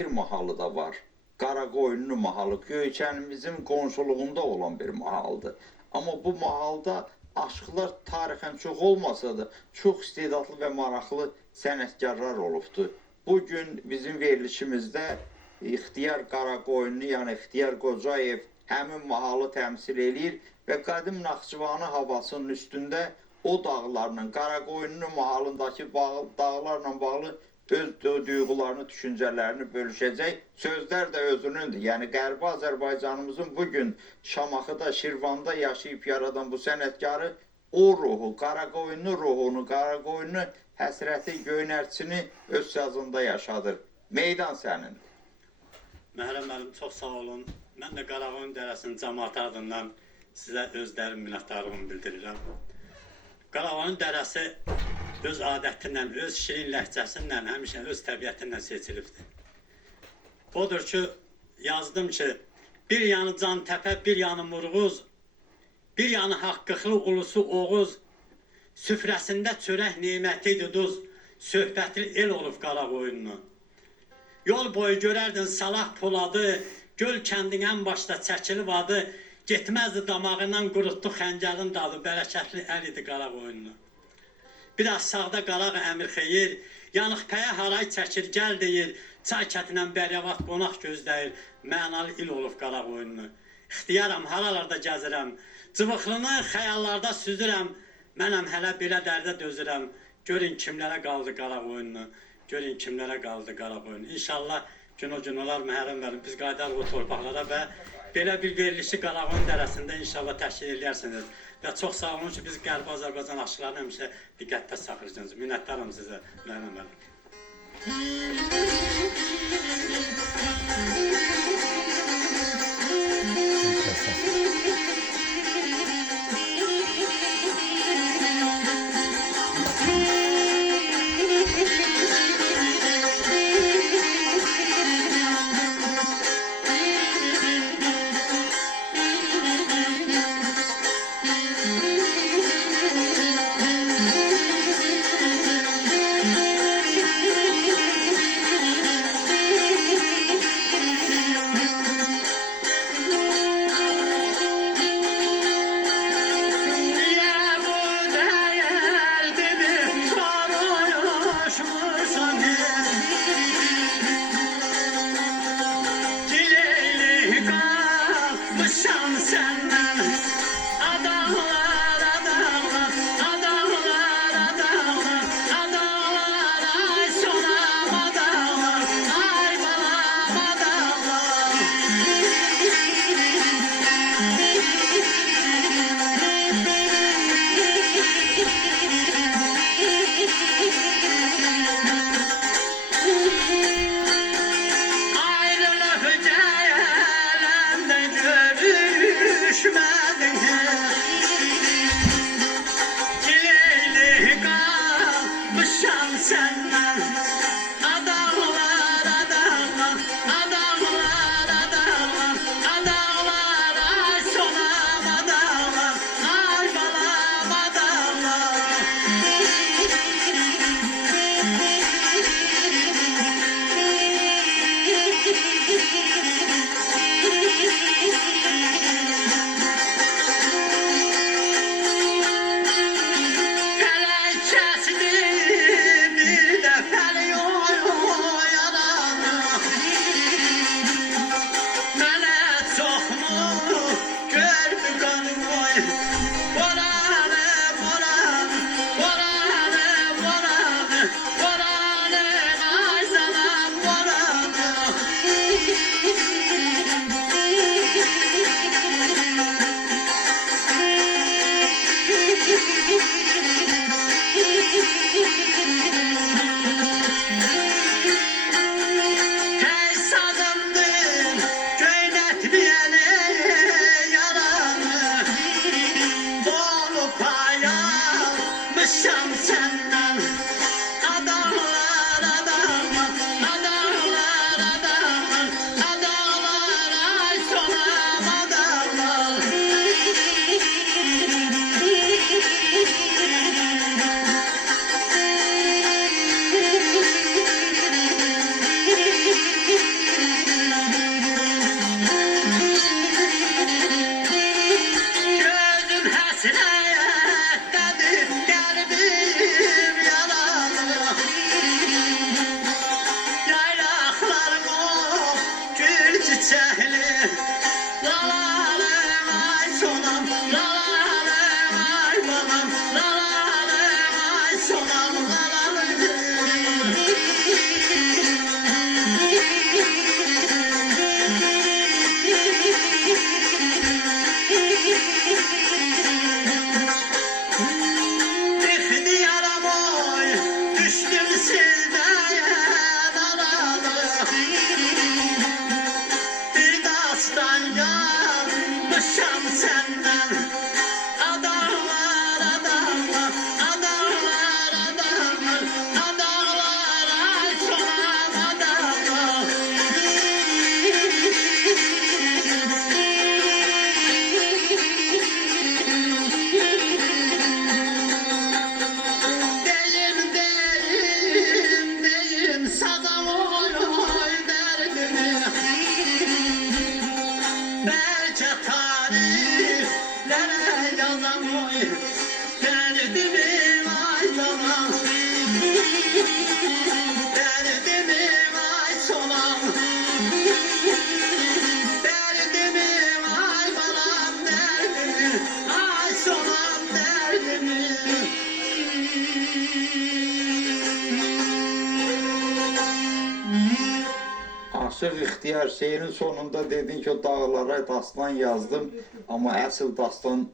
bir mahalı da var. Qaraqoyunlu mahalı Göyçənimizin qonşuluğunda olan bir mahaldır. Amma bu mahalda aşıqlar tarixən çox olmasa da çox istedadlı və maraqlı sənətkarlar olubdur. Bugün bizim verilişimizdə İxtiyar Qaraqoyunlu, yəni İxtiyar Qocayev həmin mahalı təmsil eləyir və qədim Naxçıvanı havasının üstündə o dağlarla, Qaraqoyunlu mahalındakı dağlarla bağlı öz duyğularını, düşüncələrini bölüşəcək. Sözlər də özünündür. Yəni Qərbi Azərbaycanımızın bugün Şamaxıda, Şirvanda yaşayıb yaradan bu sənətkarı o ruhu, Qaraqoyunlu ruhunu, Qaraqoyunlu həsrəti, göynərçisini öz sazında yaşadır. Meydan sənin. Məhrəm müəllim, çox sağ olun. Mən də Qaraqoyun dərəsinin cəmaatı adından sizə özlərim minnətdarlığımı bildirirəm. Qaraqoyun dərəsi öz adətindən, öz şirin ləhcəsindən, həmişə öz təbiətindən seçilibdir. Odur ki, yazdım ki, bir yanı Cantəpə, bir yanı Murğuz, bir yanı Haqqıqlı ulusu Oğuz, süfrəsində çörək neməti duduz, söhbətli el olub Qaraqoyunlu. Yol boyu görərdin Salah Poladı, göl kəndin ən başda çəkilib adı, getməzdi damağından qurutdu xəncərin dadı, bərəkətli əl idi Qaraqoyunlu. Biraz sağda Qaraq Əmir Xeyir, yanıqpəyə haray çəkir, gəl deyir, çay kətinə bəryavat qonaq gözləyir, mənalı il olub Qaraqoyunlu. İxtiyaram, haralarda gəzirəm, cıvıqlını xəyallarda süzürəm, mənəm hələ belə dərdə dözürəm, görün kimlərə qaldı Qaraqoyunlu, görün kimlərə qaldı Qaraqoyunlu. İnşallah gün o gün olar Məhrəm müəllim, biz qayıdarıq o torpaqlara və belə bir verilişi Qaraqoyun dərəsində inşallah təşkil edərsiniz. Və çox sağ olun ki, biz Qərbi Azərbaycan aşıqlarını həmişə diqqətdə saxlayırsınız. Minnətdaram sizə, Məhrəm müəllim. çiçekli Lalalım ay sonam Lalalım ay balam Lalalım ay sonam İhtiyarım oy düştüm sevdaya Lalalım bir dastan yazmışam senden Adamlar, adamlar, adamlar, adamlar Adamlar ay sonam adamlar Deyim, deyim, deyim sazam oy oy derdimi Belki tariflere yazam oy Derdimi vay zaman Derdimi vay sonam Derdimi vay balam derdimi Ay sonam derdimi Aşıq İxtiyar şeirin sonunda dedin ki, o dağlara dastan yazdım, amma əsl dastan